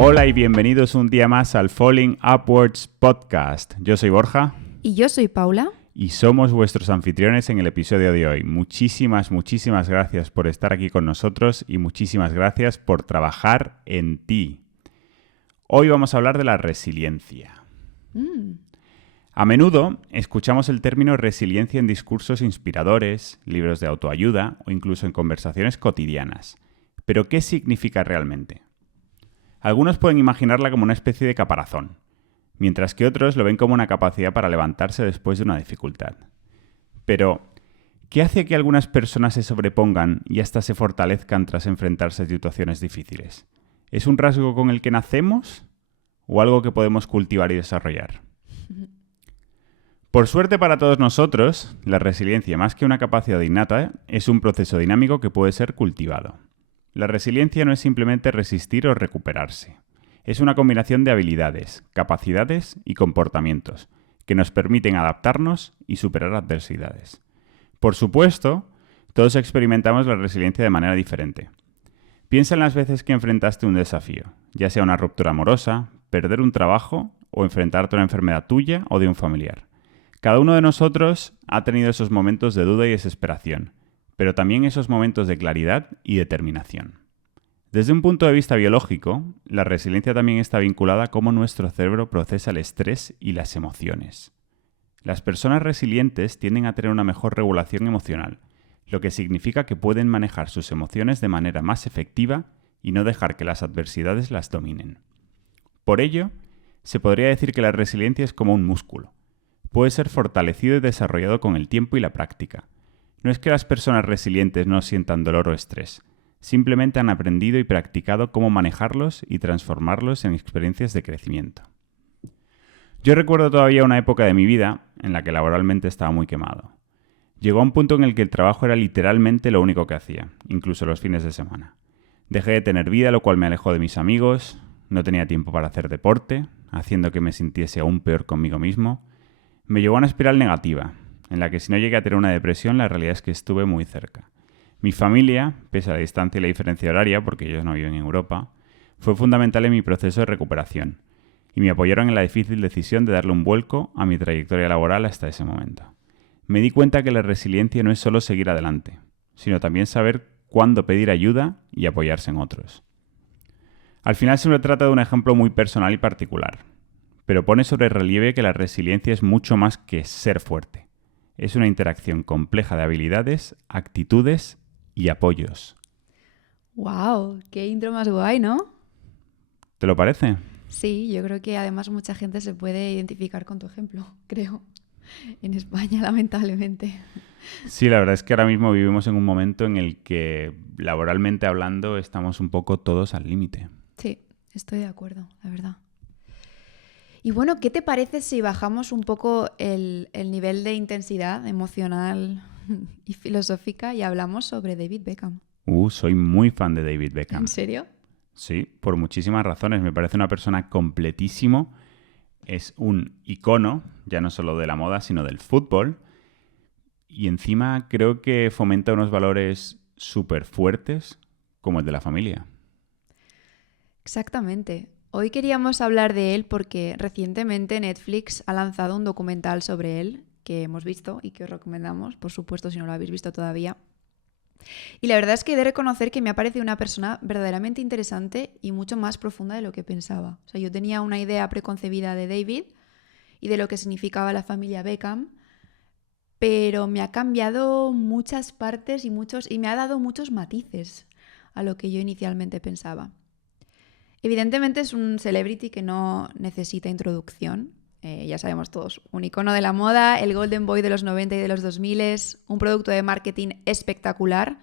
Hola y bienvenidos un día más al Falling Upwards Podcast. Yo soy Borja. Y yo soy Paula. Y somos vuestros anfitriones en el episodio de hoy. Muchísimas gracias por estar aquí con nosotros y muchísimas gracias por trabajar en ti. Hoy vamos a hablar de la resiliencia. A menudo escuchamos el término resiliencia en discursos inspiradores, libros de autoayuda o incluso en conversaciones cotidianas. ¿Pero qué significa realmente? Algunos pueden imaginarla como una especie de caparazón, mientras que otros lo ven como una capacidad para levantarse después de una dificultad. Pero, ¿qué hace que algunas personas se sobrepongan y hasta se fortalezcan tras enfrentarse a situaciones difíciles? ¿Es un rasgo con el que nacemos o algo que podemos cultivar y desarrollar? Por suerte para todos nosotros, la resiliencia, más que una capacidad innata, es un proceso dinámico que puede ser cultivado. La resiliencia no es simplemente resistir o recuperarse. Es una combinación de habilidades, capacidades y comportamientos que nos permiten adaptarnos y superar adversidades. Por supuesto, todos experimentamos la resiliencia de manera diferente. Piensa en las veces que enfrentaste un desafío, ya sea una ruptura amorosa, perder un trabajo o enfrentarte a una enfermedad tuya o de un familiar. Cada uno de nosotros ha tenido esos momentos de duda y desesperación, pero también esos momentos de claridad y determinación. Desde un punto de vista biológico, la resiliencia también está vinculada a cómo nuestro cerebro procesa el estrés y las emociones. Las personas resilientes tienden a tener una mejor regulación emocional, lo que significa que pueden manejar sus emociones de manera más efectiva y no dejar que las adversidades las dominen. Por ello, se podría decir que la resiliencia es como un músculo. Puede ser fortalecido y desarrollado con el tiempo y la práctica. No es que las personas resilientes no sientan dolor o estrés, simplemente han aprendido y practicado cómo manejarlos y transformarlos en experiencias de crecimiento. Yo recuerdo todavía una época de mi vida en la que laboralmente estaba muy quemado. Llegó a un punto en el que el trabajo era literalmente lo único que hacía, incluso los fines de semana. Dejé de tener vida, lo cual me alejó de mis amigos, no tenía tiempo para hacer deporte, haciendo que me sintiese aún peor conmigo mismo. Me llevó a una espiral negativa, en la que si no llegué a tener una depresión, la realidad es que estuve muy cerca. Mi familia, pese a la distancia y la diferencia horaria, porque ellos no viven en Europa, fue fundamental en mi proceso de recuperación, y me apoyaron en la difícil decisión de darle un vuelco a mi trayectoria laboral hasta ese momento. Me di cuenta que la resiliencia no es solo seguir adelante, sino también saber cuándo pedir ayuda y apoyarse en otros. Al final se trata de un ejemplo muy personal y particular, pero pone sobre relieve que la resiliencia es mucho más que ser fuerte. Es una interacción compleja de habilidades, actitudes y apoyos. ¡Wow! ¡Qué intro más guay!, ¿no? ¿Te lo parece? Sí, yo creo que además mucha gente se puede identificar con tu ejemplo, creo. En España, lamentablemente. Sí, la verdad es que ahora mismo vivimos en un momento en el que, laboralmente hablando, estamos un poco todos al límite. Sí, estoy de acuerdo, la verdad. Y bueno, ¿qué te parece si bajamos un poco el nivel de intensidad emocional y filosófica y hablamos sobre David Beckham? Soy muy fan de David Beckham. ¿En serio? Sí, por muchísimas razones. Me parece una persona completísimo. Es un icono, ya no solo de la moda, sino del fútbol. Y encima creo que fomenta unos valores súper fuertes, como el de la familia. Exactamente. Hoy queríamos hablar de él porque recientemente Netflix ha lanzado un documental sobre él que hemos visto y que os recomendamos, por supuesto, si no lo habéis visto todavía. Y la verdad es que he de reconocer que me ha parecido una persona verdaderamente interesante y mucho más profunda de lo que pensaba. O sea, yo tenía una idea preconcebida de David y de lo que significaba la familia Beckham, pero me ha cambiado muchas partes y me ha dado muchos matices a lo que yo inicialmente pensaba. Evidentemente es un celebrity que no necesita introducción. Ya sabemos todos, un icono de la moda, el Golden Boy de los 90 y de los 2000, un producto de marketing espectacular,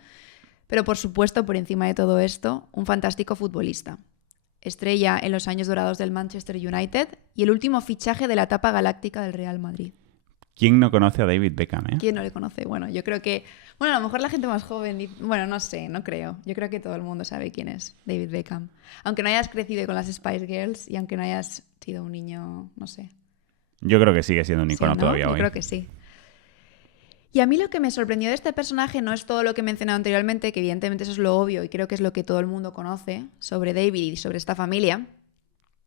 pero por supuesto, por encima de todo esto, un fantástico futbolista. Estrella en los años dorados del Manchester United y el último fichaje de la etapa galáctica del Real Madrid. ¿Quién no conoce a David Beckham, ¿Quién no le conoce? Bueno, yo creo que... Bueno, a lo mejor la gente más joven... Bueno, no sé, no creo. Yo creo que todo el mundo sabe quién es David Beckham. Aunque no hayas crecido con las Spice Girls y aunque no hayas sido un niño, no sé. Yo creo que sigue siendo un icono, sí, ¿no? todavía Yo hoy. Creo que sí. Y a mí lo que me sorprendió de este personaje no es todo lo que he mencionado anteriormente, que evidentemente eso es lo obvio y creo que es lo que todo el mundo conoce sobre David y sobre esta familia,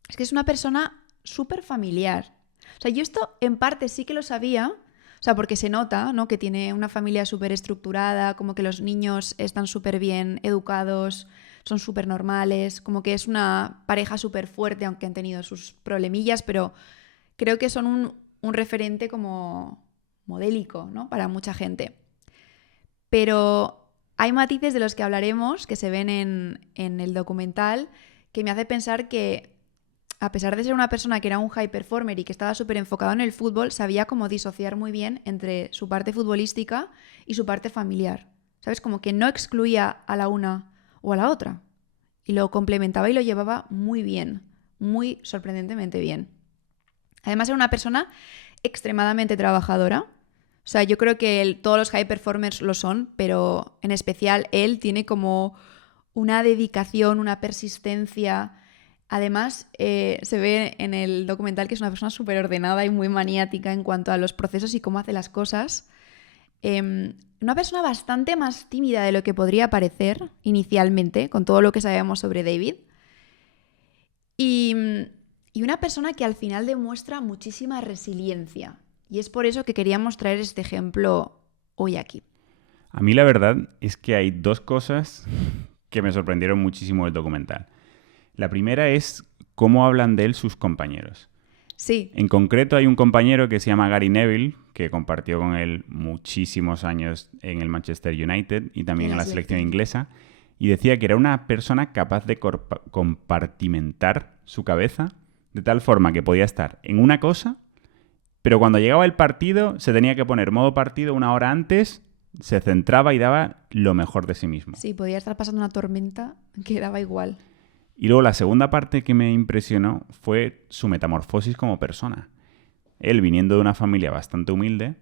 es que es una persona súper familiar. O sea, yo esto en parte sí que lo sabía, o sea, porque se nota, ¿no? Que tiene una familia súper estructurada, como que los niños están súper bien educados, son súper normales, como que es una pareja súper fuerte, aunque han tenido sus problemillas, pero creo que son un referente como modélico, ¿no? Para mucha gente. Pero hay matices de los que hablaremos, que se ven en el documental, que me hace pensar que, a pesar de ser una persona que era un high performer y que estaba súper enfocado en el fútbol, sabía cómo disociar muy bien entre su parte futbolística y su parte familiar. ¿Sabes? Como que no excluía a la una o a la otra. Y lo complementaba y lo llevaba muy bien, muy sorprendentemente bien. Además era una persona extremadamente trabajadora. O sea, yo creo que todos los high performers lo son, pero en especial él tiene como una dedicación, una persistencia. Además, se ve en el documental que es una persona súper ordenada y muy maniática en cuanto a los procesos y cómo hace las cosas. Una persona bastante más tímida de lo que podría parecer inicialmente, con todo lo que sabemos sobre David. Y una persona que al final demuestra muchísima resiliencia. Y es por eso que queríamos traer este ejemplo hoy aquí. A mí la verdad es que hay dos cosas que me sorprendieron muchísimo del documental. La primera es cómo hablan de él sus compañeros. Sí. En concreto hay un compañero que se llama Gary Neville, que compartió con él muchísimos años en el Manchester United y también en la selección inglesa, y decía que era una persona capaz de compartimentar su cabeza de tal forma que podía estar en una cosa, pero cuando llegaba el partido se tenía que poner modo partido una hora antes, se centraba y daba lo mejor de sí mismo. Sí, podía estar pasando una tormenta que daba igual. Y luego la segunda parte que me impresionó fue su metamorfosis como persona. Él, viniendo de una familia bastante humilde,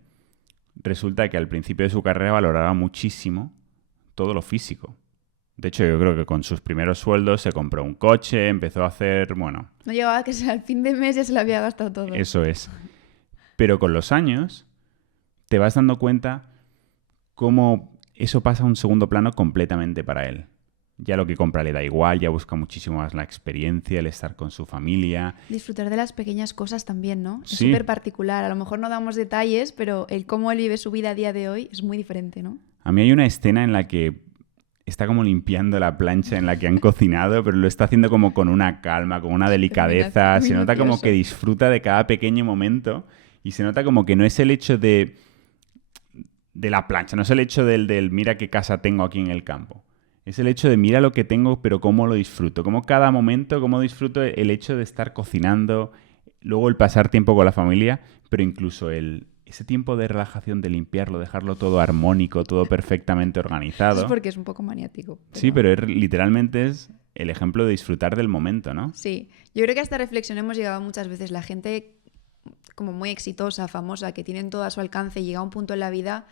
resulta que al principio de su carrera valoraba muchísimo todo lo físico. De hecho, yo creo que con sus primeros sueldos se compró un coche, empezó a hacer, bueno... No llegaba a que al fin de mes ya se lo había gastado todo. Eso es. Pero con los años te vas dando cuenta cómo eso pasa a un segundo plano completamente para él. Ya lo que compra le da igual, ya busca muchísimo más la experiencia, el estar con su familia. Disfrutar de las pequeñas cosas también, ¿no? Sí. Es súper particular. A lo mejor no damos detalles, pero el cómo él vive su vida a día de hoy es muy diferente, ¿no? A mí hay una escena en la que está como limpiando la plancha en la que han cocinado, pero lo está haciendo como con una calma, con una delicadeza. Se nota como que disfruta de cada pequeño momento y se nota como que no es el hecho de la plancha, no es el hecho del mira qué casa tengo aquí en el campo. Es el hecho de mira lo que tengo, pero cómo lo disfruto. Cómo cada momento, cómo disfruto el hecho de estar cocinando, luego el pasar tiempo con la familia, pero incluso ese tiempo de relajación, de limpiarlo, dejarlo todo armónico, todo perfectamente organizado. Eso es porque es un poco maniático. Pero... Sí, pero literalmente es el ejemplo de disfrutar del momento, ¿no? Sí. Yo creo que a esta reflexión hemos llegado muchas veces. La gente como muy exitosa, famosa, que tienen todo a su alcance, llega a un punto en la vida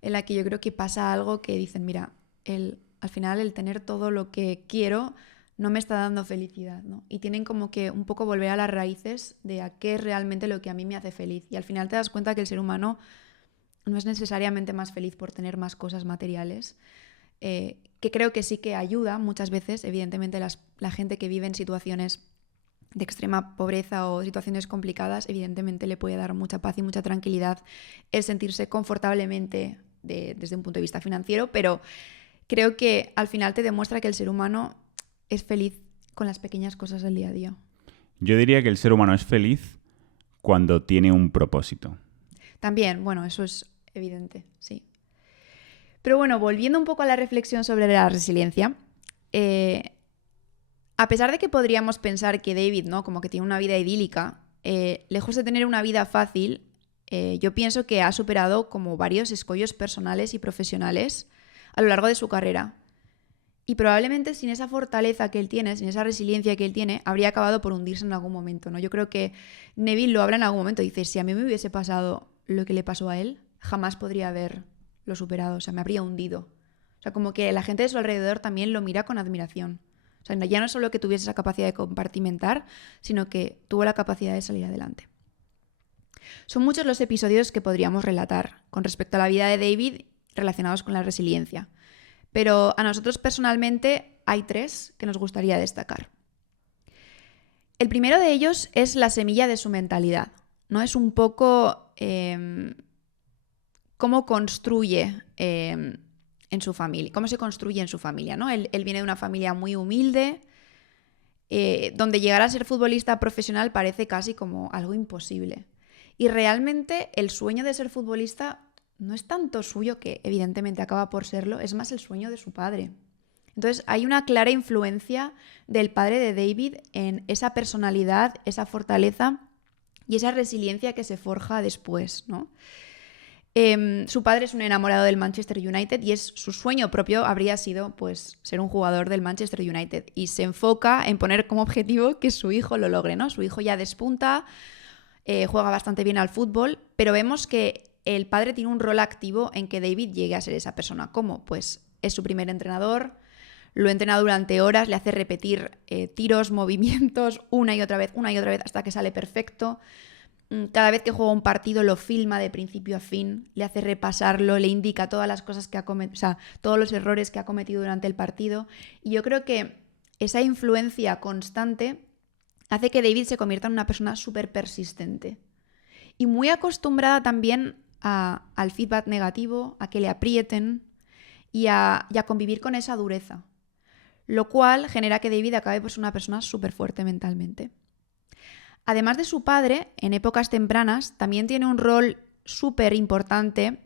en la que yo creo que pasa algo que dicen, mira, al final el tener todo lo que quiero no me está dando felicidad, ¿no? Y tienen como que un poco volver a las raíces de a qué es realmente lo que a mí me hace feliz. Y al final te das cuenta que el ser humano no es necesariamente más feliz por tener más cosas materiales, que creo que sí que ayuda muchas veces, evidentemente la gente que vive en situaciones de extrema pobreza o situaciones complicadas, evidentemente le puede dar mucha paz y mucha tranquilidad el sentirse confortablemente desde un punto de vista financiero, pero creo que al final te demuestra que el ser humano es feliz con las pequeñas cosas del día a día. Yo diría que el ser humano es feliz cuando tiene un propósito. También, bueno, eso es evidente, sí. Pero bueno, volviendo un poco a la reflexión sobre la resiliencia, a pesar de que podríamos pensar que David, ¿no? Como que tiene una vida idílica, lejos de tener una vida fácil, yo pienso que ha superado como varios escollos personales y profesionales a lo largo de su carrera. Y probablemente sin esa fortaleza que él tiene, sin esa resiliencia que él tiene, habría acabado por hundirse en algún momento, ¿no? Yo creo que Neville lo habla en algún momento. Dice, si a mí me hubiese pasado lo que le pasó a él, jamás podría haberlo superado. O sea, me habría hundido. O sea, como que la gente de su alrededor también lo mira con admiración. O sea, ya no solo que tuviese esa capacidad de compartimentar, sino que tuvo la capacidad de salir adelante. Son muchos los episodios que podríamos relatar con respecto a la vida de David relacionados con la resiliencia. Pero a nosotros personalmente hay 3 que nos gustaría destacar. El primero de ellos es la semilla de su mentalidad, ¿no? Es un poco cómo construye en su familia, cómo se construye en su familia, ¿no? Él viene de una familia muy humilde, donde llegar a ser futbolista profesional parece casi como algo imposible. Y realmente el sueño de ser futbolista no es tanto suyo, que evidentemente acaba por serlo, es más el sueño de su padre. Entonces hay una clara influencia del padre de David en esa personalidad, esa fortaleza y esa resiliencia que se forja después, ¿no? Su padre es un enamorado del Manchester United y su sueño propio habría sido pues, ser un jugador del Manchester United, y se enfoca en poner como objetivo que su hijo lo logre, ¿no? Su hijo ya despunta, juega bastante bien al fútbol, pero vemos que el padre tiene un rol activo en que David llegue a ser esa persona. ¿Cómo? Pues es su primer entrenador, lo entrena durante horas, le hace repetir tiros, movimientos una y otra vez, hasta que sale perfecto. Cada vez que juega un partido lo filma de principio a fin, le hace repasarlo, le indica todas las cosas que ha cometido, o sea, todos los errores que ha cometido durante el partido. Y yo creo que esa influencia constante hace que David se convierta en una persona súper persistente y muy acostumbrada también al feedback negativo, a que le aprieten y a convivir con esa dureza, lo cual genera que David acabe por ser una persona súper fuerte mentalmente. Además de su padre, en épocas tempranas, también tiene un rol súper importante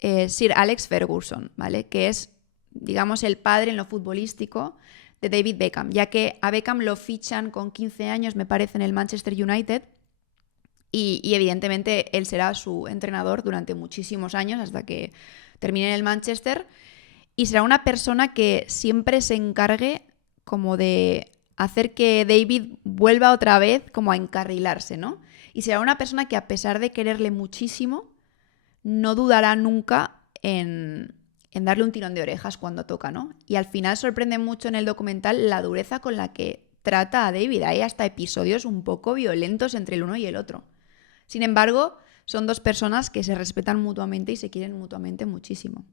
Sir Alex Ferguson, ¿vale? Que es, digamos, el padre en lo futbolístico de David Beckham, ya que a Beckham lo fichan con 15 años, me parece, en el Manchester United, y evidentemente él será su entrenador durante muchísimos años hasta que termine en el Manchester, y será una persona que siempre se encargue como de hacer que David vuelva otra vez como a encarrilarse, ¿no? Y será una persona que, a pesar de quererle muchísimo, no dudará nunca en darle un tirón de orejas cuando toca, ¿no? Y al final sorprende mucho en el documental la dureza con la que trata a David. Hay hasta episodios un poco violentos entre el uno y el otro. Sin embargo, son dos personas que se respetan mutuamente y se quieren mutuamente muchísimo.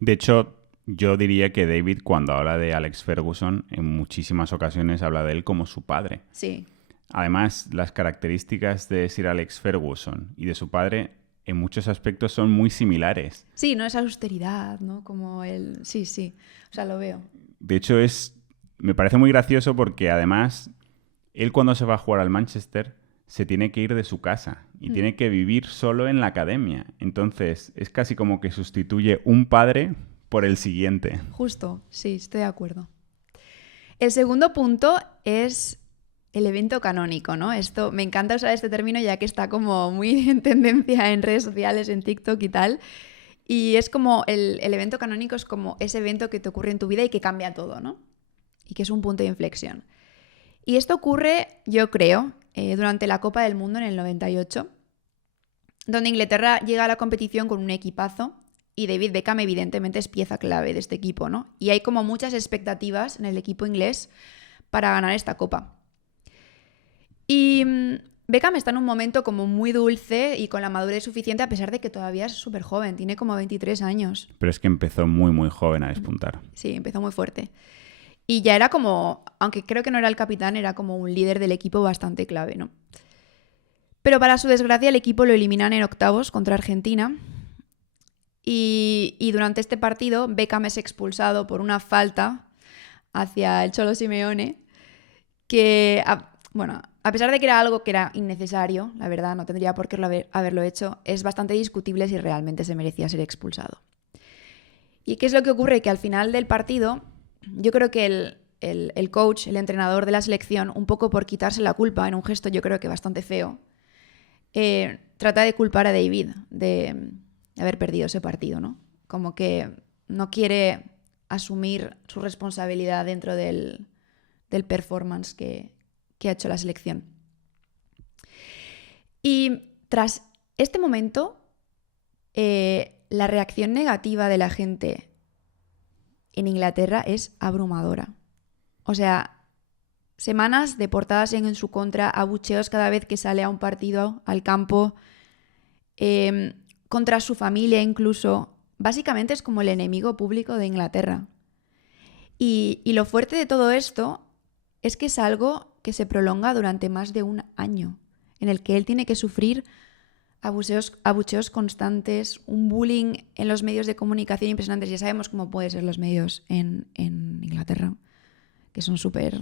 De hecho, yo diría que David, cuando habla de Alex Ferguson, en muchísimas ocasiones habla de él como su padre. Sí. Además, las características de Sir Alex Ferguson y de su padre en muchos aspectos son muy similares. Sí, no, esa austeridad, ¿no? Como él... Sí, sí. O sea, lo veo. De hecho, me parece muy gracioso porque además él, cuando se va a jugar al Manchester, se tiene que ir de su casa y tiene que vivir solo en la academia. Entonces, es casi como que sustituye un padre por el siguiente. Justo, sí, estoy de acuerdo. El segundo punto es el evento canónico, ¿no? Esto, me encanta usar este término ya que está como muy en tendencia en redes sociales, en TikTok y tal. Y es como el evento canónico es como ese evento que te ocurre en tu vida y que cambia todo, ¿no? Y que es un punto de inflexión. Y esto ocurre, yo creo, durante la Copa del Mundo en el 98, donde Inglaterra llega a la competición con un equipazo y David Beckham evidentemente es pieza clave de este equipo, ¿no? Y hay como muchas expectativas en el equipo inglés para ganar esta Copa. Y Beckham está en un momento como muy dulce y con la madurez suficiente, a pesar de que todavía es súper joven, tiene como 23 años. Pero es que empezó muy, muy joven a despuntar. Sí, empezó muy fuerte. Y ya era como, aunque creo que no era el capitán, era como un líder del equipo bastante clave, ¿no? Pero para su desgracia el equipo lo eliminan en octavos contra Argentina. Y durante este partido Beckham es expulsado por una falta hacia el Cholo Simeone que, bueno, a pesar de que era algo que era innecesario, la verdad, no tendría por qué haberlo hecho, es bastante discutible si realmente se merecía ser expulsado. ¿Y qué es lo que ocurre? Que al final del partido, yo creo que el coach, el entrenador de la selección, un poco por quitarse la culpa, en un gesto yo creo que bastante feo, trata de culpar a David de haber perdido ese partido, ¿no? Como que no quiere asumir su responsabilidad dentro del performance que ha hecho la selección. Y tras este momento, la reacción negativa de la gente en Inglaterra es abrumadora. O sea, semanas de portadas en su contra, abucheos cada vez que sale a un partido al campo, contra su familia incluso. Básicamente es como el enemigo público de Inglaterra. Y lo fuerte de todo esto es que es algo que se prolonga durante más de un año, en el que él tiene que sufrir abucheos constantes, un bullying en los medios de comunicación impresionantes. Ya sabemos cómo pueden ser los medios en Inglaterra, que son súper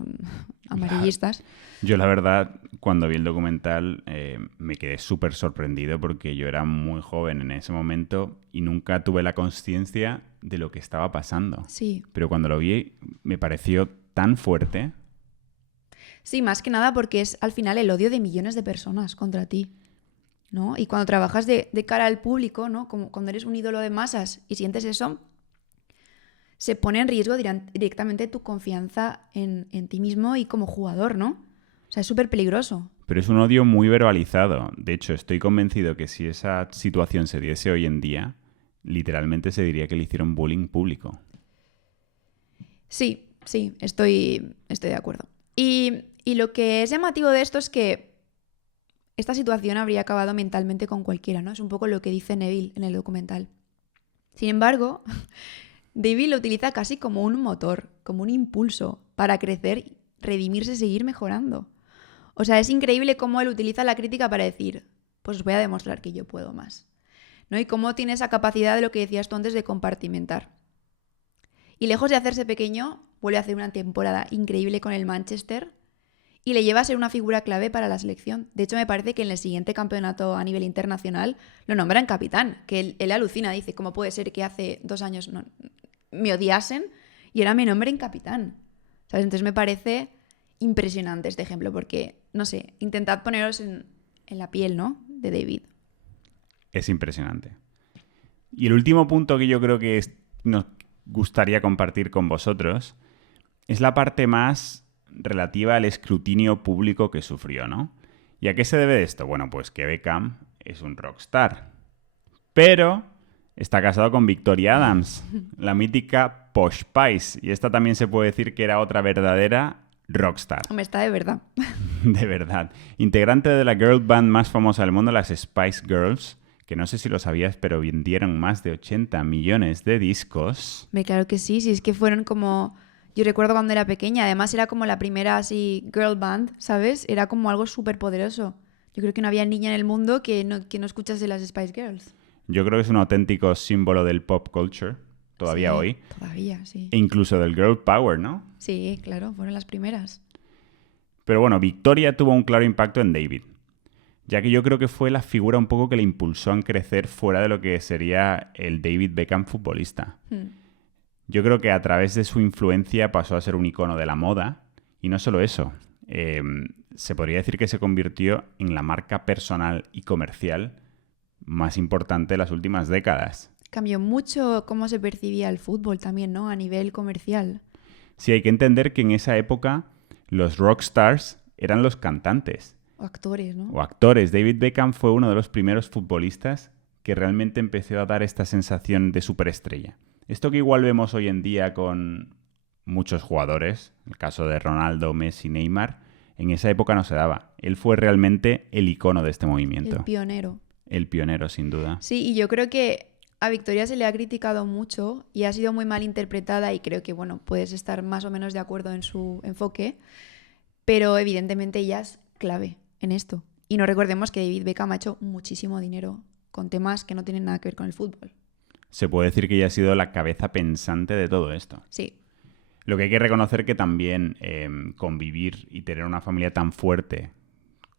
amarillistas. Yo la verdad, cuando vi el documental, me quedé súper sorprendido porque yo era muy joven en ese momento y nunca tuve la consciencia de lo que estaba pasando. Sí. Pero cuando lo vi, me pareció tan fuerte. Sí, más que nada porque es al final el odio de millones de personas contra ti, ¿no? Y cuando trabajas de cara al público, ¿no? Como cuando eres un ídolo de masas y sientes eso, se pone en riesgo directamente tu confianza en ti mismo y como jugador, ¿no? O sea, es súper peligroso. Pero es un odio muy verbalizado. De hecho, estoy convencido que si esa situación se diese hoy en día, literalmente se diría que le hicieron bullying público. Sí, estoy de acuerdo. Y lo que es llamativo de esto es que esta situación habría acabado mentalmente con cualquiera, ¿no? Es un poco lo que dice Neville en el documental. Sin embargo, David lo utiliza casi como un motor, como un impulso para crecer, redimirse y seguir mejorando. O sea, es increíble cómo él utiliza la crítica para decir, pues os voy a demostrar que yo puedo más, ¿no? Y cómo tiene esa capacidad de lo que decías tú antes de compartimentar. Y lejos de hacerse pequeño, vuelve a hacer una temporada increíble con el Manchester y le lleva a ser una figura clave para la selección. De hecho, me parece que en el siguiente campeonato a nivel internacional lo nombran capitán, que él alucina, dice, ¿cómo puede ser que hace 2 años me odiasen y ahora me nombren capitán? ¿Sabes? Entonces me parece impresionante este ejemplo, porque, no sé, intentad poneros en la piel, ¿no?, de David. Es impresionante. Y el último punto que yo creo que nos gustaría compartir con vosotros es la parte más relativa al escrutinio público que sufrió, ¿no? ¿Y a qué se debe esto? Bueno, pues que Beckham es un rockstar, pero está casado con Victoria Adams, la mítica Posh Spice, y esta también se puede decir que era otra verdadera rockstar. Hombre, está de verdad. De verdad. Integrante de la girl band más famosa del mundo, las Spice Girls, que no sé si lo sabías, pero vendieron más de 80 millones de discos. Claro que sí, es que fueron como... Yo recuerdo cuando era pequeña, además era como la primera así girl band, ¿sabes? Era como algo súper poderoso. Yo creo que no había niña en el mundo que no escuchase las Spice Girls. Yo creo que es un auténtico símbolo del pop culture, todavía hoy. Todavía, sí. E incluso del girl power, ¿no? Sí, claro, fueron las primeras. Pero bueno, Victoria tuvo un claro impacto en David, ya que yo creo que fue la figura un poco que le impulsó a crecer fuera de lo que sería el David Beckham futbolista. Yo creo que a través de su influencia pasó a ser un icono de la moda, y no solo eso, se podría decir que se convirtió en la marca personal y comercial más importante de las últimas décadas. Cambió mucho cómo se percibía el fútbol también, ¿no? A nivel comercial. Sí, hay que entender que en esa época los rockstars eran los cantantes. O actores, ¿no? O actores. David Beckham fue uno de los primeros futbolistas que realmente empezó a dar esta sensación de superestrella. Esto que igual vemos hoy en día con muchos jugadores, el caso de Ronaldo, Messi, Neymar, en esa época no se daba. Él fue realmente el icono de este movimiento. El pionero. El pionero, sin duda. Sí, y yo creo que a Victoria se le ha criticado mucho y ha sido muy mal interpretada y creo que, bueno, puedes estar más o menos de acuerdo en su enfoque, pero evidentemente ella es clave en esto. Y no recordemos que David Beckham ha hecho muchísimo dinero con temas que no tienen nada que ver con el fútbol. Se puede decir que ella ha sido la cabeza pensante de todo esto. Sí. Lo que hay que reconocer que también convivir y tener una familia tan fuerte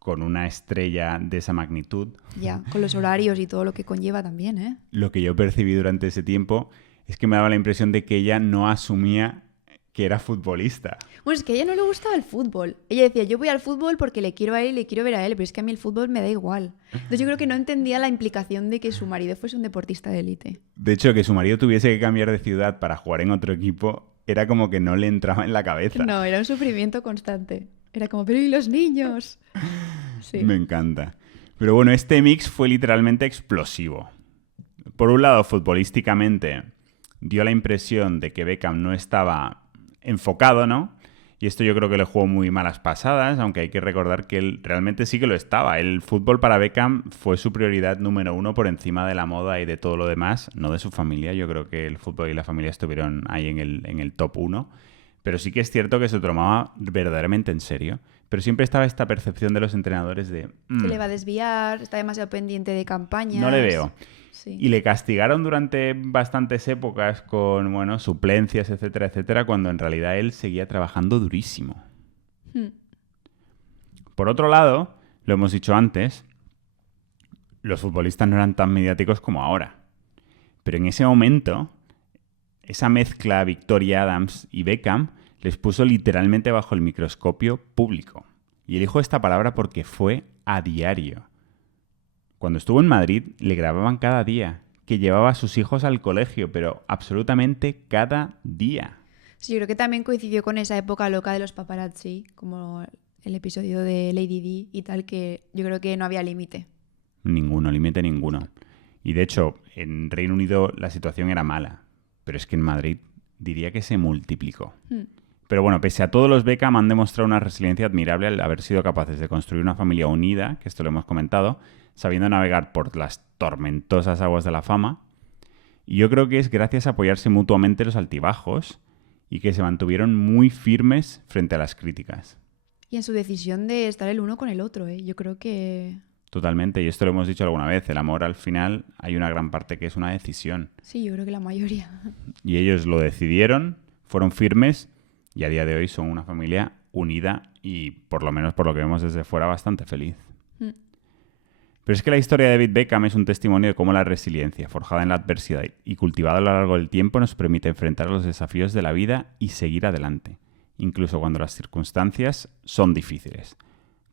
con una estrella de esa magnitud... Ya, con los horarios y todo lo que conlleva también, ¿eh? Lo que yo percibí durante ese tiempo es que me daba la impresión de que ella no asumía que era futbolista. Bueno, es que a ella no le gustaba el fútbol. Ella decía, yo voy al fútbol porque le quiero a él y le quiero ver a él, pero es que a mí el fútbol me da igual. Entonces yo creo que no entendía la implicación de que su marido fuese un deportista de élite. De hecho, que su marido tuviese que cambiar de ciudad para jugar en otro equipo era como que no le entraba en la cabeza. No, era un sufrimiento constante. Era como, pero ¿y los niños? Sí. Me encanta. Pero bueno, este mix fue literalmente explosivo. Por un lado, futbolísticamente, dio la impresión de que Beckham no estaba enfocado, ¿no? Y esto yo creo que le jugó muy malas pasadas, aunque hay que recordar que él realmente sí que lo estaba. El fútbol para Beckham fue su prioridad número 1 por encima de la moda y de todo lo demás, no de su familia. Yo creo que el fútbol y la familia estuvieron ahí en el top 1. Pero sí que es cierto que se tomaba verdaderamente en serio. Pero siempre estaba esta percepción de los entrenadores de... Que le va a desviar, está demasiado pendiente de campañas. No le veo. Sí. Y le castigaron durante bastantes épocas con, bueno, suplencias, etcétera, etcétera, cuando en realidad él seguía trabajando durísimo. Por otro lado, lo hemos dicho antes, los futbolistas no eran tan mediáticos como ahora. Pero en ese momento, esa mezcla Victoria Adams y Beckham les puso literalmente bajo el microscopio público. Y elijo esta palabra porque fue a diario. Cuando estuvo en Madrid, le grababan cada día, que llevaba a sus hijos al colegio, pero absolutamente cada día. Sí, yo creo que también coincidió con esa época loca de los paparazzi, como el episodio de Lady Di y tal, que yo creo que no había límite. Ninguno, límite ninguno. Y de hecho, en Reino Unido la situación era mala, pero es que en Madrid diría que se multiplicó. Pero bueno, pese a todo, los Beckham han demostrado una resiliencia admirable al haber sido capaces de construir una familia unida, que esto lo hemos comentado, sabiendo navegar por las tormentosas aguas de la fama. Y yo creo que es gracias a apoyarse mutuamente los altibajos y que se mantuvieron muy firmes frente a las críticas. Y en su decisión de estar el uno con el otro, ¿eh? Yo creo que... Totalmente, y esto lo hemos dicho alguna vez, el amor al final hay una gran parte que es una decisión. Sí, yo creo que la mayoría. Y ellos lo decidieron, fueron firmes y a día de hoy son una familia unida y, por lo menos por lo que vemos desde fuera, bastante feliz. Pero es que la historia de David Beckham es un testimonio de cómo la resiliencia, forjada en la adversidad y cultivada a lo largo del tiempo, nos permite enfrentar los desafíos de la vida y seguir adelante, incluso cuando las circunstancias son difíciles.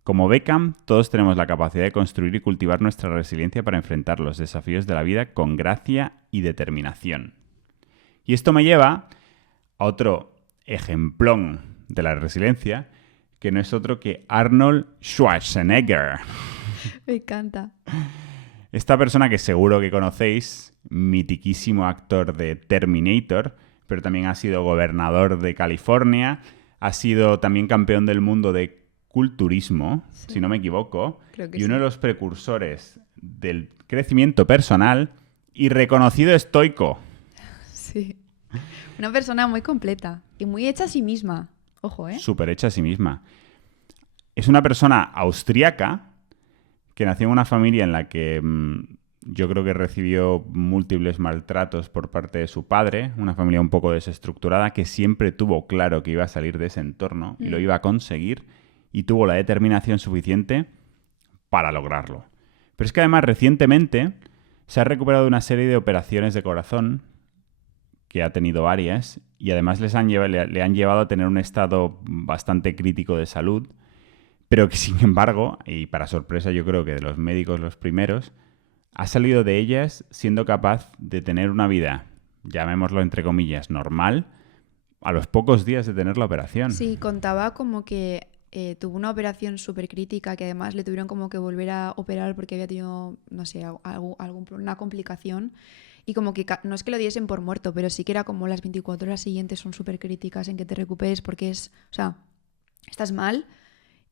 Como Beckham, todos tenemos la capacidad de construir y cultivar nuestra resiliencia para enfrentar los desafíos de la vida con gracia y determinación. Y esto me lleva a otro ejemplón de la resiliencia, que no es otro que Arnold Schwarzenegger. Me encanta. Esta persona que seguro que conocéis, mitiquísimo actor de Terminator, pero también ha sido gobernador de California, ha sido también campeón del mundo de culturismo, Sí. si no me equivoco, Creo que y uno sí. de los precursores del crecimiento personal y reconocido estoico. Sí. Una persona muy completa y muy hecha a sí misma. Ojo, ¿eh? Súper hecha a sí misma. Es una persona austríaca que nació en una familia en la que yo creo que recibió múltiples maltratos por parte de su padre, una familia un poco desestructurada que siempre tuvo claro que iba a salir de ese entorno y lo iba a conseguir y tuvo la determinación suficiente para lograrlo. Pero es que además recientemente se ha recuperado de una serie de operaciones de corazón, que ha tenido varias, y además le han llevado a tener un estado bastante crítico de salud, pero que sin embargo, y para sorpresa yo creo que de los médicos los primeros, ha salido de ellas siendo capaz de tener una vida, llamémoslo entre comillas, normal, a los pocos días de tener la operación. Sí, contaba como que tuvo una operación súper crítica que además le tuvieron como que volver a operar porque había tenido, no sé, una complicación. Y como que no es que lo diesen por muerto, pero sí que era como las 24 horas siguientes son súper críticas en que te recuperes porque es, o sea, estás mal.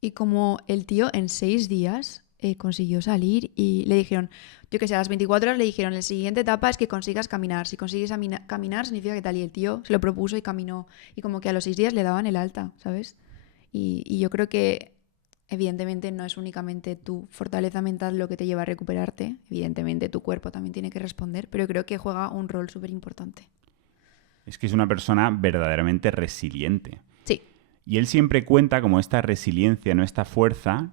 Y como el tío en 6 días consiguió salir y le dijeron, yo que sé, a las 24 horas le dijeron, la siguiente etapa es que consigas caminar. Si consigues caminar significa que tal. Y el tío se lo propuso y caminó. Y como que a los 6 días le daban el alta, ¿sabes? Y yo creo que evidentemente no es únicamente tu fortaleza mental lo que te lleva a recuperarte. Evidentemente tu cuerpo también tiene que responder, pero creo que juega un rol súper importante. Es que es una persona verdaderamente resiliente. Sí. Y él siempre cuenta como esta resiliencia, no esta fuerza,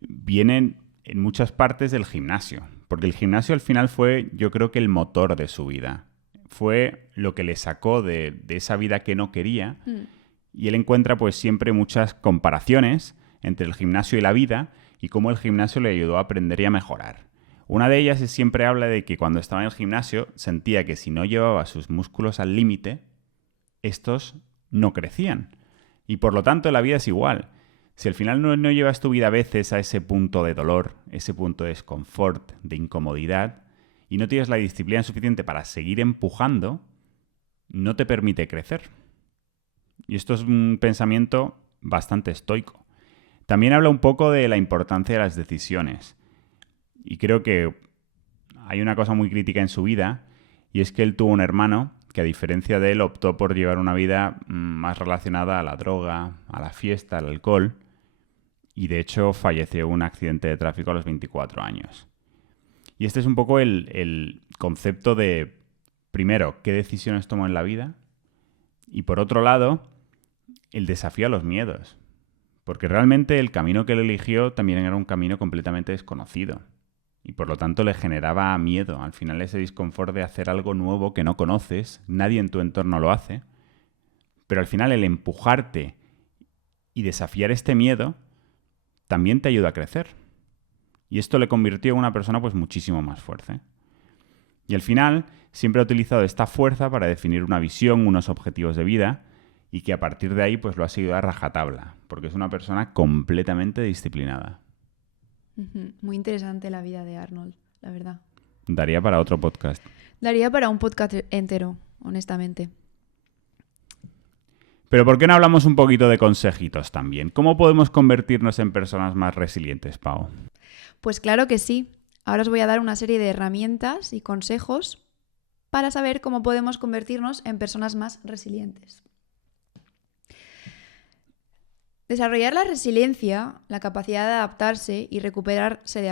viene en muchas partes del gimnasio. Porque el gimnasio al final fue, yo creo que el motor de su vida. Fue lo que le sacó de esa vida que no quería. Y él encuentra pues siempre muchas comparaciones entre el gimnasio y la vida y cómo el gimnasio le ayudó a aprender y a mejorar. Una de ellas es siempre habla de que cuando estaba en el gimnasio sentía que si no llevaba sus músculos al límite, estos no crecían. Y por lo tanto la vida es igual. Si al final no llevas tu vida a veces a ese punto de dolor, ese punto de desconfort, de incomodidad, y no tienes la disciplina suficiente para seguir empujando, no te permite crecer. Y esto es un pensamiento bastante estoico. También habla un poco de la importancia de las decisiones. Y creo que hay una cosa muy crítica en su vida, y es que él tuvo un hermano que a diferencia de él optó por llevar una vida más relacionada a la droga, a la fiesta, al alcohol, y de hecho falleció en un accidente de tráfico a los 24 años. Y este es un poco el concepto de, primero, qué decisiones tomo en la vida, y por otro lado, el desafío a los miedos. Porque realmente el camino que él eligió también era un camino completamente desconocido. Y por lo tanto le generaba miedo. Al final ese disconfort de hacer algo nuevo que no conoces, nadie en tu entorno lo hace. Pero al final el empujarte y desafiar este miedo también te ayuda a crecer. Y esto le convirtió en una persona pues muchísimo más fuerte. Y al final siempre ha utilizado esta fuerza para definir una visión, unos objetivos de vida, y que a partir de ahí pues lo ha seguido a rajatabla, porque es una persona completamente disciplinada. Muy interesante la vida de Arnold, la verdad. Daría para otro podcast. Daría para un podcast entero, honestamente. Pero ¿por qué no hablamos un poquito de consejitos también? ¿Cómo podemos convertirnos en personas más resilientes, Pau? Pues claro que sí. Ahora os voy a dar una serie de herramientas y consejos para saber cómo podemos convertirnos en personas más resilientes. Desarrollar la resiliencia, la capacidad de adaptarse y recuperarse de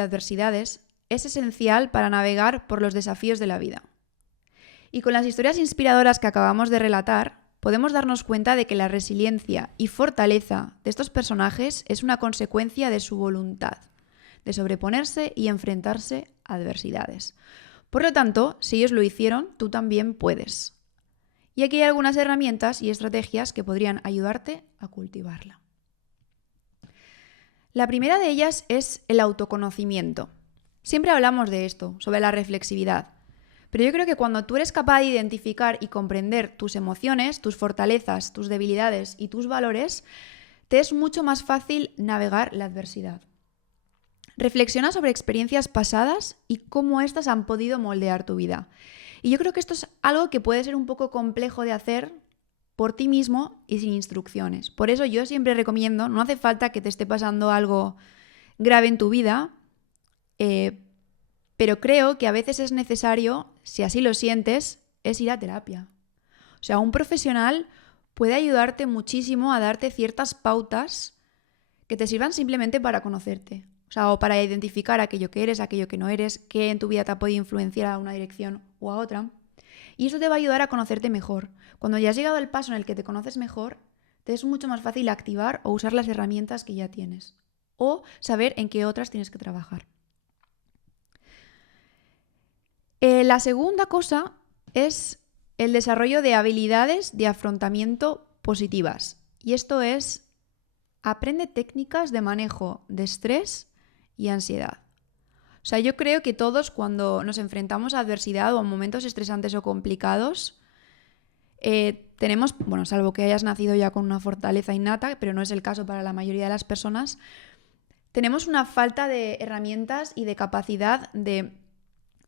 adversidades, es esencial para navegar por los desafíos de la vida. Y con las historias inspiradoras que acabamos de relatar, podemos darnos cuenta de que la resiliencia y fortaleza de estos personajes es una consecuencia de su voluntad de sobreponerse y enfrentarse a adversidades. Por lo tanto, si ellos lo hicieron, tú también puedes. Y aquí hay algunas herramientas y estrategias que podrían ayudarte a cultivarla. La primera de ellas es el autoconocimiento. Siempre hablamos de esto, sobre la reflexividad. Pero yo creo que cuando tú eres capaz de identificar y comprender tus emociones, tus fortalezas, tus debilidades y tus valores, te es mucho más fácil navegar la adversidad. Reflexiona sobre experiencias pasadas y cómo éstas han podido moldear tu vida. Y yo creo que esto es algo que puede ser un poco complejo de hacer por ti mismo y sin instrucciones. Por eso yo siempre recomiendo, no hace falta que te esté pasando algo grave en tu vida, pero creo que a veces es necesario, si así lo sientes, es ir a terapia. O sea, un profesional puede ayudarte muchísimo a darte ciertas pautas que te sirvan simplemente para conocerte. O sea, o para identificar aquello que eres, aquello que no eres, qué en tu vida te ha podido influenciar a una dirección o a otra. Y eso te va a ayudar a conocerte mejor. Cuando ya has llegado al paso en el que te conoces mejor, te es mucho más fácil activar o usar las herramientas que ya tienes. O saber en qué otras tienes que trabajar. La segunda cosa es el desarrollo de habilidades de afrontamiento positivas. Y esto es, aprende técnicas de manejo de estrés y ansiedad. O sea, yo creo que todos cuando nos enfrentamos a adversidad o a momentos estresantes o complicados, tenemos, bueno, salvo que hayas nacido ya con una fortaleza innata, pero no es el caso para la mayoría de las personas, tenemos una falta de herramientas y de capacidad de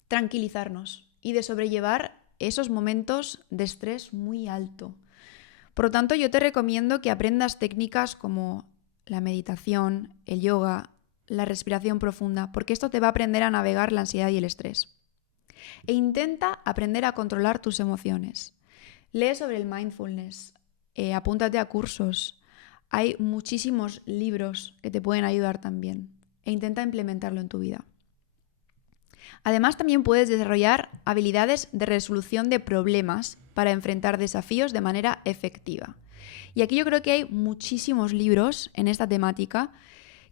tranquilizarnos y de sobrellevar esos momentos de estrés muy alto. Por lo tanto, yo te recomiendo que aprendas técnicas como la meditación, el yoga, la respiración profunda, porque esto te va a aprender a navegar la ansiedad y el estrés. E intenta aprender a controlar tus emociones. Lee sobre el mindfulness, apúntate a cursos. Hay muchísimos libros que te pueden ayudar también. E intenta implementarlo en tu vida. Además, también puedes desarrollar habilidades de resolución de problemas para enfrentar desafíos de manera efectiva. Y aquí yo creo que hay muchísimos libros en esta temática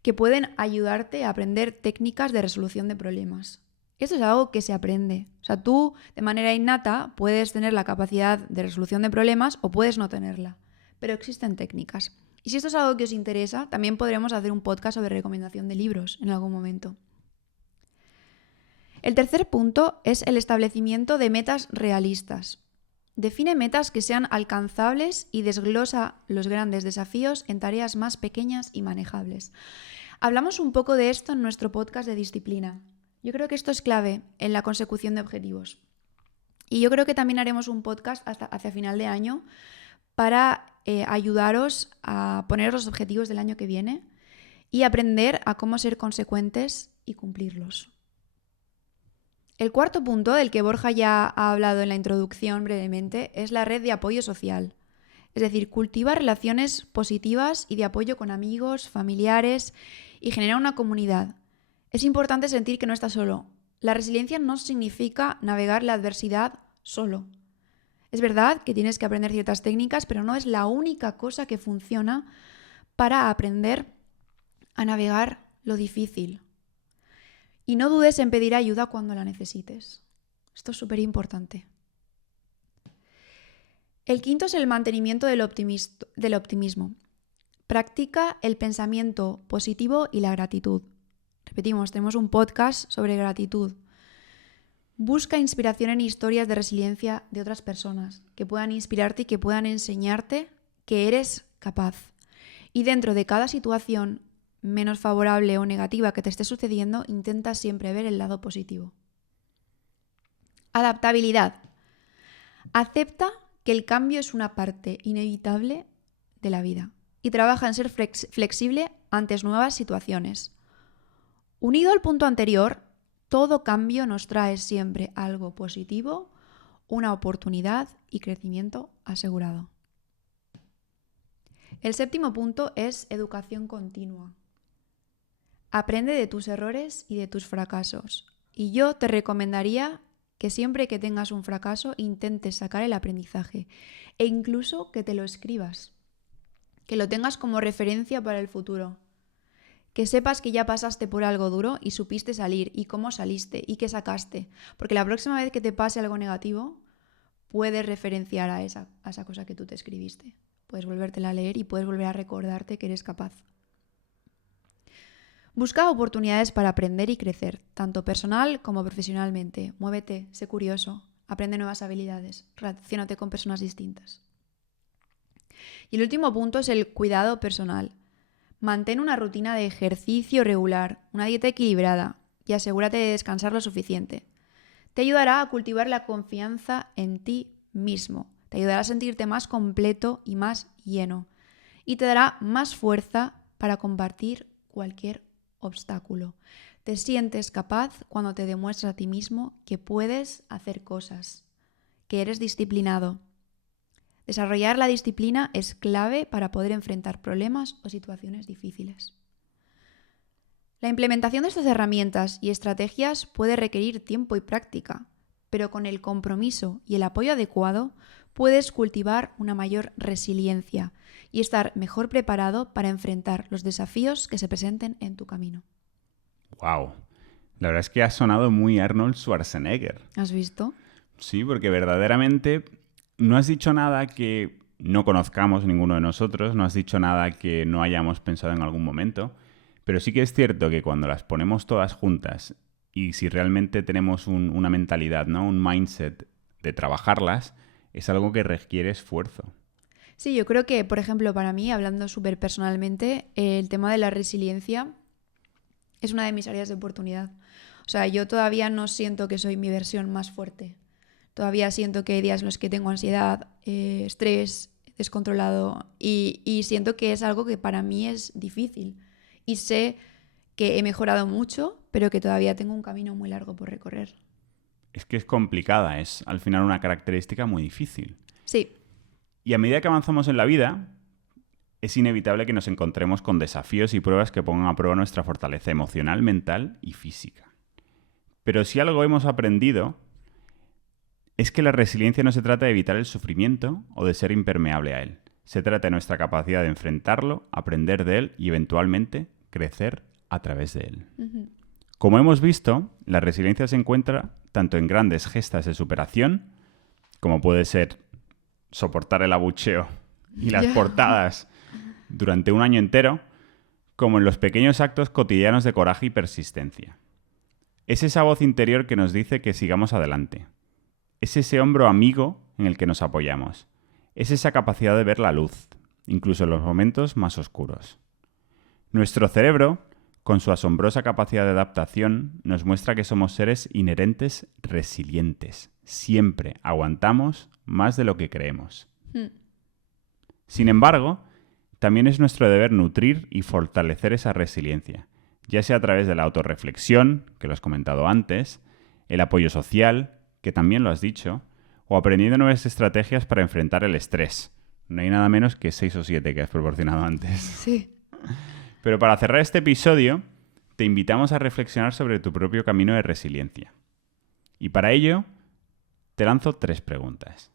que pueden ayudarte a aprender técnicas de resolución de problemas. Esto es algo que se aprende. O sea, tú de manera innata puedes tener la capacidad de resolución de problemas o puedes no tenerla, pero existen técnicas. Y si esto es algo que os interesa, también podremos hacer un podcast sobre recomendación de libros en algún momento. El tercer punto es el establecimiento de metas realistas. Define metas que sean alcanzables y desglosa los grandes desafíos en tareas más pequeñas y manejables. Hablamos un poco de esto en nuestro podcast de disciplina. Yo creo que esto es clave en la consecución de objetivos. Y yo creo que también haremos un podcast hacia final de año para ayudaros a poner los objetivos del año que viene y aprender a cómo ser consecuentes y cumplirlos. El cuarto punto, del que Borja ya ha hablado en la introducción brevemente, es la red de apoyo social. Es decir, cultiva relaciones positivas y de apoyo con amigos, familiares y genera una comunidad. Es importante sentir que no estás solo. La resiliencia no significa navegar la adversidad solo. Es verdad que tienes que aprender ciertas técnicas, pero no es la única cosa que funciona para aprender a navegar lo difícil. Y no dudes en pedir ayuda cuando la necesites. Esto es súper importante. El quinto es el mantenimiento del optimismo. Practica el pensamiento positivo y la gratitud. Repetimos, tenemos un podcast sobre gratitud. Busca inspiración en historias de resiliencia de otras personas que puedan inspirarte y que puedan enseñarte que eres capaz. Y dentro de cada situación menos favorable o negativa que te esté sucediendo, intenta siempre ver el lado positivo. Adaptabilidad. Acepta que el cambio es una parte inevitable de la vida y trabaja en ser flexible ante nuevas situaciones. Unido al punto anterior, todo cambio nos trae siempre algo positivo, una oportunidad y crecimiento asegurado. El séptimo punto es educación continua. Aprende de tus errores y de tus fracasos. Y yo te recomendaría que siempre que tengas un fracaso intentes sacar el aprendizaje e incluso que te lo escribas, que lo tengas como referencia para el futuro, que sepas que ya pasaste por algo duro y supiste salir y cómo saliste y qué sacaste, porque la próxima vez que te pase algo negativo puedes referenciar a esa cosa que tú te escribiste, puedes volvértela a leer y puedes volver a recordarte que eres capaz. Busca oportunidades para aprender y crecer, tanto personal como profesionalmente. Muévete, sé curioso, aprende nuevas habilidades, relaciónate con personas distintas. Y el último punto es el cuidado personal. Mantén una rutina de ejercicio regular, una dieta equilibrada y asegúrate de descansar lo suficiente. Te ayudará a cultivar la confianza en ti mismo, te ayudará a sentirte más completo y más lleno y te dará más fuerza para combatir cualquier obstáculo. Te sientes capaz cuando te demuestras a ti mismo que puedes hacer cosas, que eres disciplinado. Desarrollar la disciplina es clave para poder enfrentar problemas o situaciones difíciles. La implementación de estas herramientas y estrategias puede requerir tiempo y práctica, pero con el compromiso y el apoyo adecuado puedes cultivar una mayor resiliencia y estar mejor preparado para enfrentar los desafíos que se presenten en tu camino. ¡Wow! La verdad es que ha sonado muy Arnold Schwarzenegger. ¿Has visto? Sí, porque verdaderamente no has dicho nada que no conozcamos ninguno de nosotros, no has dicho nada que no hayamos pensado en algún momento, pero sí que es cierto que cuando las ponemos todas juntas y si realmente tenemos una mentalidad, ¿no? Un mindset de trabajarlas, es algo que requiere esfuerzo. Sí, yo creo que, por ejemplo, para mí, hablando súper personalmente, el tema de la resiliencia es una de mis áreas de oportunidad. O sea, yo todavía no siento que soy mi versión más fuerte. Todavía siento que hay días en los que tengo ansiedad, estrés, descontrolado y siento que es algo que para mí es difícil. Y sé que he mejorado mucho, pero que todavía tengo un camino muy largo por recorrer. Es que es complicada, es al final una característica muy difícil. Sí. Y a medida que avanzamos en la vida, es inevitable que nos encontremos con desafíos y pruebas que pongan a prueba nuestra fortaleza emocional, mental y física. Pero si algo hemos aprendido, es que la resiliencia no se trata de evitar el sufrimiento o de ser impermeable a él. Se trata de nuestra capacidad de enfrentarlo, aprender de él y eventualmente crecer a través de él. Uh-huh. Como hemos visto, la resiliencia se encuentra tanto en grandes gestas de superación, como puede ser soportar el abucheo y las portadas durante un año entero, como en los pequeños actos cotidianos de coraje y persistencia. Es esa voz interior que nos dice que sigamos adelante. Es ese hombro amigo en el que nos apoyamos. Es esa capacidad de ver la luz, incluso en los momentos más oscuros. Nuestro cerebro, con su asombrosa capacidad de adaptación, nos muestra que somos seres inherentes resilientes. Siempre aguantamos más de lo que creemos. Sin embargo, también es nuestro deber nutrir y fortalecer esa resiliencia, ya sea a través de la autorreflexión, que lo has comentado antes, el apoyo social, que también lo has dicho, o aprendiendo nuevas estrategias para enfrentar el estrés. No hay nada menos que 6 o 7 que has proporcionado antes. Sí. Pero para cerrar este episodio, te invitamos a reflexionar sobre tu propio camino de resiliencia. Y para ello, te lanzo 3 preguntas.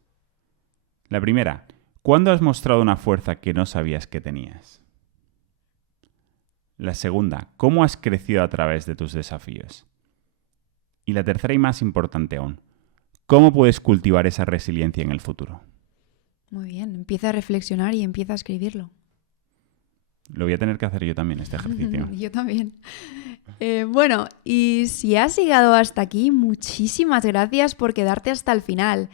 La primera, ¿cuándo has mostrado una fuerza que no sabías que tenías? La segunda, ¿cómo has crecido a través de tus desafíos? Y la tercera y más importante aún, ¿cómo puedes cultivar esa resiliencia en el futuro? Muy bien, empieza a reflexionar y empieza a escribirlo. Lo voy a tener que hacer yo también, este ejercicio. Yo también. Bueno, y si has llegado hasta aquí, muchísimas gracias por quedarte hasta el final.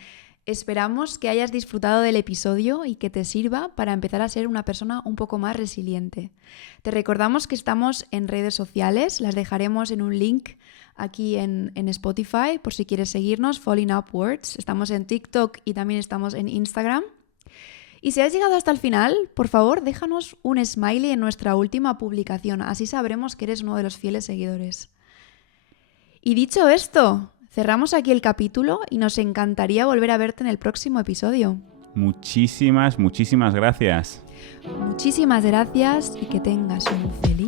Esperamos que hayas disfrutado del episodio y que te sirva para empezar a ser una persona un poco más resiliente. Te recordamos que estamos en redes sociales, las dejaremos en un link aquí en Spotify por si quieres seguirnos, Falling Upwards. Estamos en TikTok y también estamos en Instagram. Y si has llegado hasta el final, por favor, déjanos un smiley en nuestra última publicación, así sabremos que eres uno de los fieles seguidores. Y dicho esto, cerramos aquí el capítulo y nos encantaría volver a verte en el próximo episodio. Muchísimas gracias. Muchísimas gracias y que tengas un feliz